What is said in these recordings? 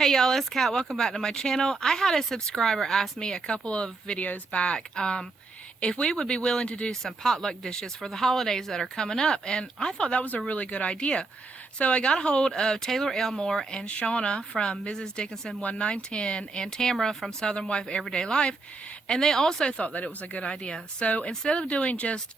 Hey y'all, it's Kat. Welcome back to my channel. I had a subscriber ask me a couple of videos back if we would be willing to do some potluck dishes for the holidays that are coming up, and I thought that was a really good idea. So I got a hold of Taylor Elmore and Shauna from Mrs. Dickinson 1910 and Tamara from Southern Wife Everyday Life, and they also thought that it was a good idea. So instead of doing just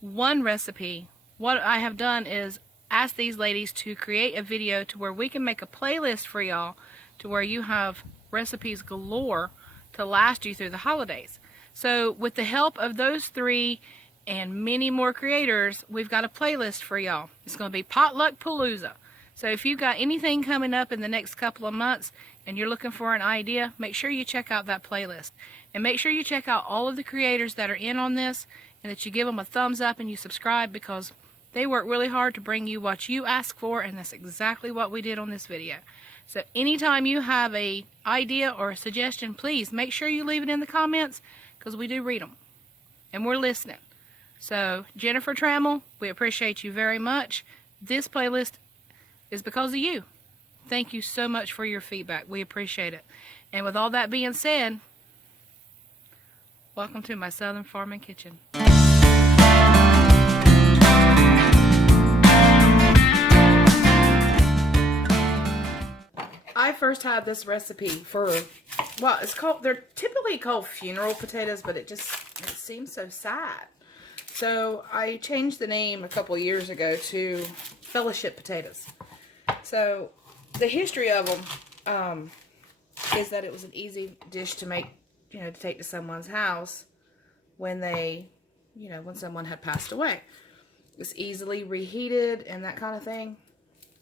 one recipe, what I have done is ask these ladies to create a video to where we can make a playlist for y'all to where you have recipes galore to last you through the holidays. So with the help of those three and many more creators, we've got a playlist for y'all. It's going to be Potluck Palooza. So if you've got anything coming up in the next couple of months and you're looking for an idea, make sure you check out that playlist. And make sure you check out all of the creators that are in on this and that you give them a thumbs up and you subscribe, because they work really hard to bring you what you ask for, and that's exactly what we did on this video. So anytime you have an idea or a suggestion, please make sure you leave it in the comments, because we do read them and we're listening. So Jennifer Trammell, we appreciate you very much. This playlist is because of you. Thank you so much for your feedback. We appreciate it. And with all that being said, welcome to my Southern Farming Kitchen. I first had this recipe for, well, they're typically called funeral potatoes, but it seems so sad. So I changed the name a couple years ago to fellowship potatoes. So the history of them is that it was an easy dish to make, to take to someone's house when when someone had passed away. It was easily reheated and that kind of thing,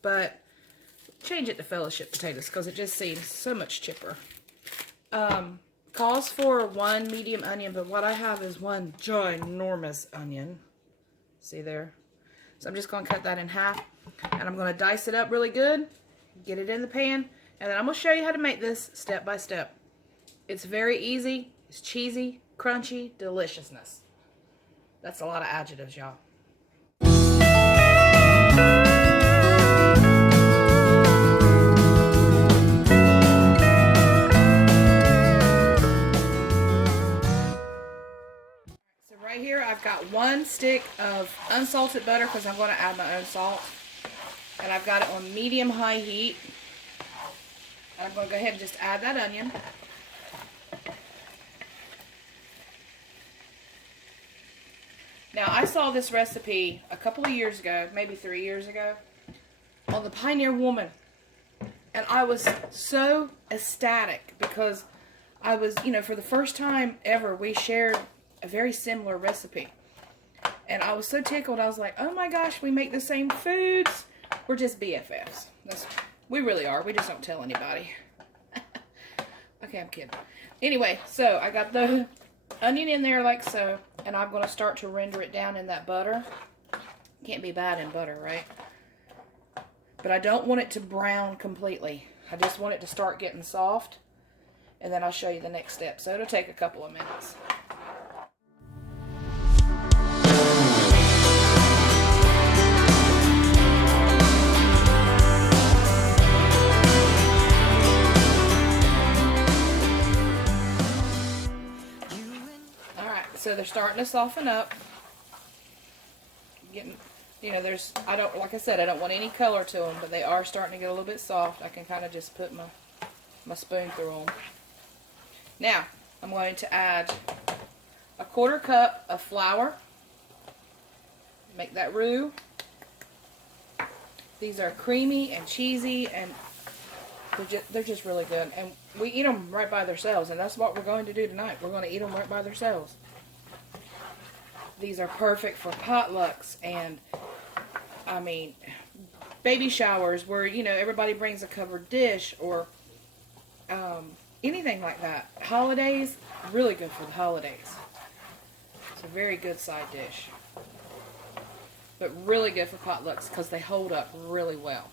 but change it to fellowship potatoes because it just seems so much chipper. Calls for one medium onion, but what I have is one ginormous onion. See there? So I'm just going to cut that in half, and I'm going to dice it up really good, get it in the pan, and then I'm going to show you how to make this step by step. It's very easy. It's cheesy, crunchy, deliciousness. That's a lot of adjectives, y'all. Right here, I've got one stick of unsalted butter because I'm going to add my own salt. And I've got it on medium-high heat. And I'm going to go ahead and just add that onion. Now, I saw this recipe a couple of years ago, maybe 3 years ago, on the Pioneer Woman. And I was so ecstatic because I was, for the first time ever, we shared a very similar recipe, and I was so tickled. I was like, oh my gosh, we make the same foods. We're just BFFs. We really are. We just don't tell anybody. Okay, I'm kidding. Anyway, so I got the onion in there like so, and I'm going to start to render it down in that butter. Can't be bad in butter, right? But I don't want it to brown completely. I just want it to start getting soft, and then I'll show you the next step. So it'll take a couple of minutes. So they're starting to soften up. Getting, like I said, I don't want any color to them, but they are starting to get a little bit soft. I can kind of just put my spoon through them. Now, I'm going to add a 1/4 cup of flour. Make that roux. These are creamy and cheesy, and they're just really good. And we eat them right by themselves, and that's what we're going to do tonight. We're going to eat them right by themselves. These are perfect for potlucks and, baby showers where, everybody brings a covered dish, or anything like that. Holidays, really good for the holidays. It's a very good side dish. But really good for potlucks because they hold up really well.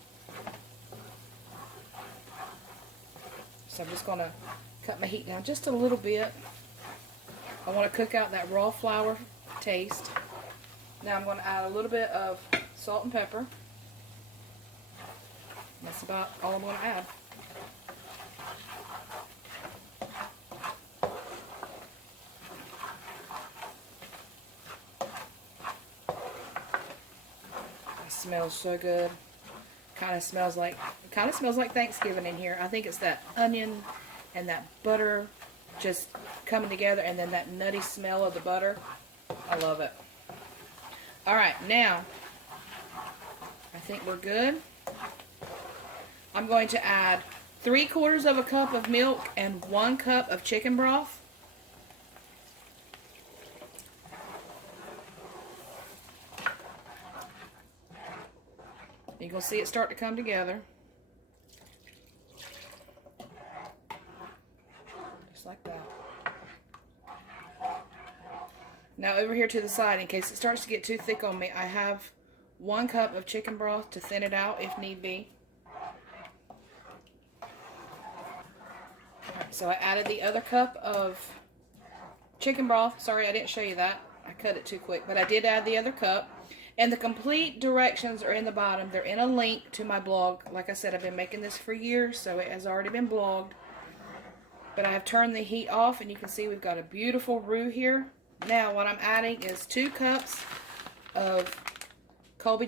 So I'm just going to cut my heat down just a little bit. I want to cook out that raw flour taste. Now I'm going to add a little bit of salt and pepper. That's about all I'm going to add. smells so good. Kind of smells like Thanksgiving in here. I think it's that onion and that butter just coming together, and then that nutty smell of the butter. I love it. All right, now I think we're good. I'm going to add 3/4 of a cup of milk and 1 cup of chicken broth. You're going to see it start to come together. Just like that. Now over here to the side, in case it starts to get too thick on me, I have 1 cup of chicken broth to thin it out if need be. Alright, so I added the other cup of chicken broth. Sorry, I didn't show you that. I cut it too quick, but I did add the other cup. And the complete directions are in the bottom. They're in a link to my blog. Like I said, I've been making this for years, so it has already been blogged. But I have turned the heat off, and you can see we've got a beautiful roux here. Now, what I'm adding is 2 cups of Colby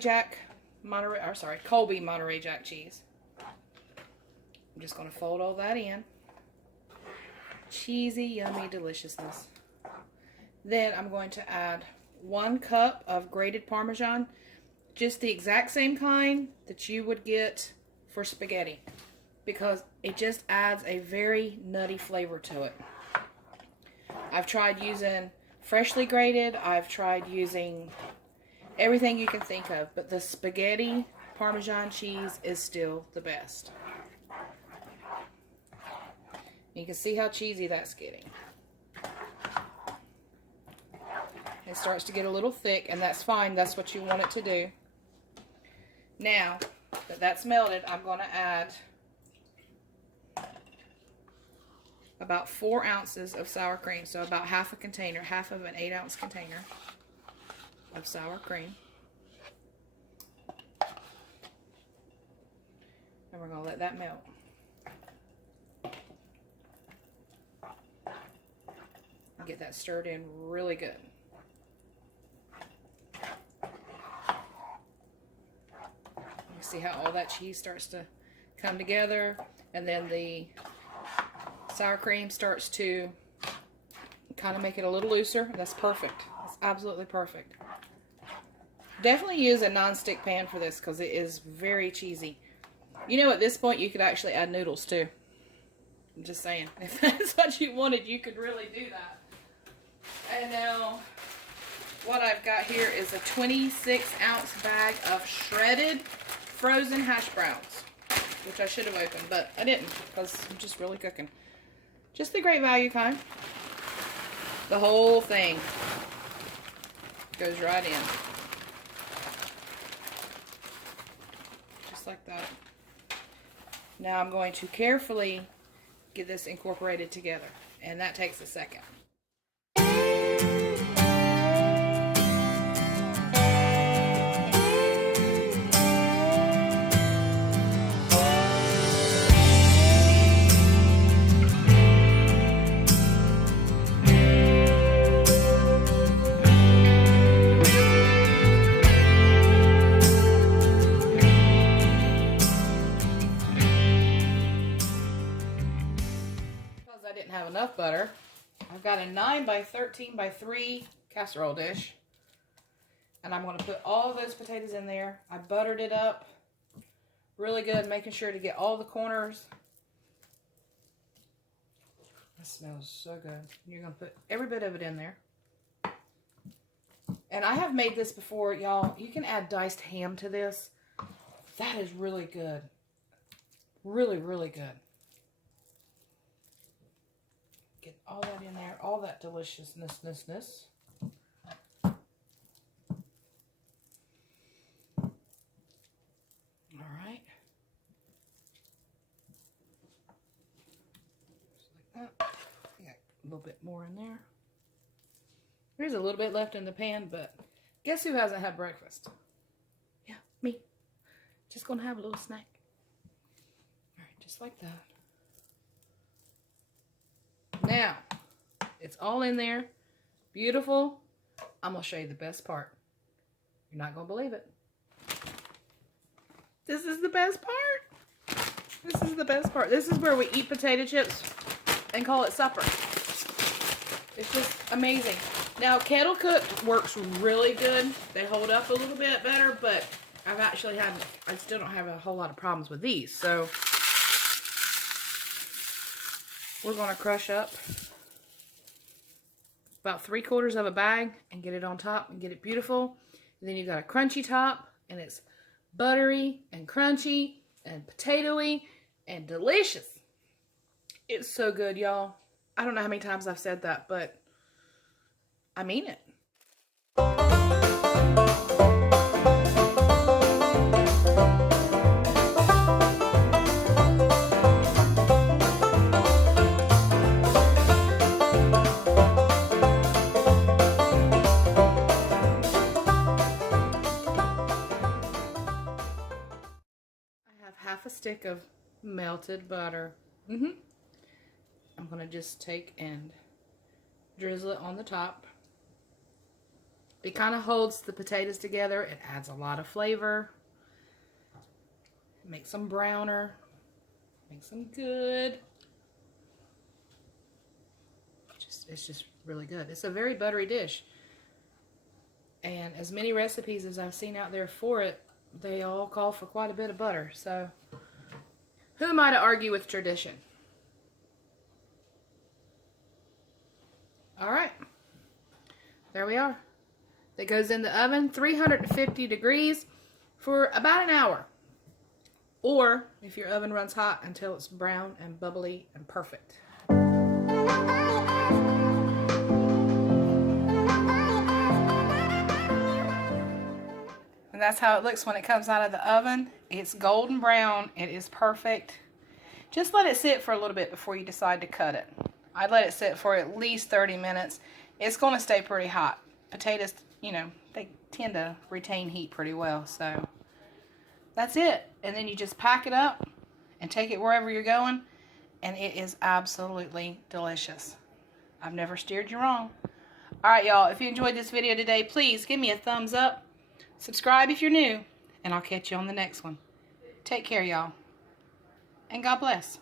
Monterey Jack cheese. I'm just going to fold all that in. Cheesy, yummy deliciousness. Then I'm going to add 1 cup of grated Parmesan, just the exact same kind that you would get for spaghetti, because it just adds a very nutty flavor to it. I've tried using freshly grated, I've tried using everything you can think of, but the spaghetti Parmesan cheese is still the best. You can see how cheesy that's getting. It starts to get a little thick, and that's fine. That's what you want it to do. Now that that's melted, I'm going to add about 4 ounces of sour cream. So about half a container, half of an 8-ounce container of sour cream. And we're going to let that melt. Get that stirred in really good. See how all that cheese starts to come together, and then the sour cream starts to kind of make it a little looser. That's perfect. That's absolutely perfect. Definitely use a non-stick pan for this because it is very cheesy. You know, at this point you could actually add noodles too. I'm just saying, if that's what you wanted, you could really do that. And now what I've got here is a 26-ounce bag of shredded frozen hash browns, which I should have opened, but I didn't because I'm just really cooking. Just the great value kind. The whole thing goes right in. Just like that. Now I'm going to carefully get this incorporated together, and that takes a second. Have enough butter. I've got a 9 by 13 by 3 casserole dish, and I'm going to put all those potatoes in there. I buttered it up really good, making sure to get all the corners. That smells so good. You're going to put every bit of it in there. And I have made this before, y'all. You can add diced ham to this. That is really good. Really, really good. Get all that in there, all that deliciousness. All right. Just like that. I got a little bit more in there. There's a little bit left in the pan, but guess who hasn't had breakfast? Yeah, me. Just gonna have a little snack. All right, just like that. Now, it's all in there. Beautiful. I'm going to show you the best part. You're not going to believe it. This is the best part. This is the best part. This is where we eat potato chips and call it supper. It's just amazing. Now, kettle cooked works really good. They hold up a little bit better, but I still don't have a whole lot of problems with these. So, we're going to crush up about 3/4 of a bag and get it on top and get it beautiful. And then you've got a crunchy top, and it's buttery and crunchy and potatoey and delicious. It's so good, y'all. I don't know how many times I've said that, but I mean it. Half a stick of melted butter. I'm going to just take and drizzle it on the top. It kind of holds the potatoes together. It adds a lot of flavor. It makes them browner. Makes them good. It's just really good. It's a very buttery dish. And as many recipes as I've seen out there for it, they all call for quite a bit of butter. So, who am I to argue with tradition? Alright. There we are. That goes in the oven, 350 degrees for about an hour. Or, if your oven runs hot, until it's brown and bubbly and perfect. And that's how it looks when it comes out of the oven. It's golden brown. It is perfect. Just let it sit for a little bit before you decide to cut it. I'd let it sit for at least 30 minutes. It's going to stay pretty hot. Potatoes, you know, they tend to retain heat pretty well. So that's it. And then you just pack it up and take it wherever you're going. And it is absolutely delicious. I've never steered you wrong. Alright, y'all. If you enjoyed this video today, please give me a thumbs up. Subscribe if you're new, and I'll catch you on the next one. Take care, y'all, and God bless.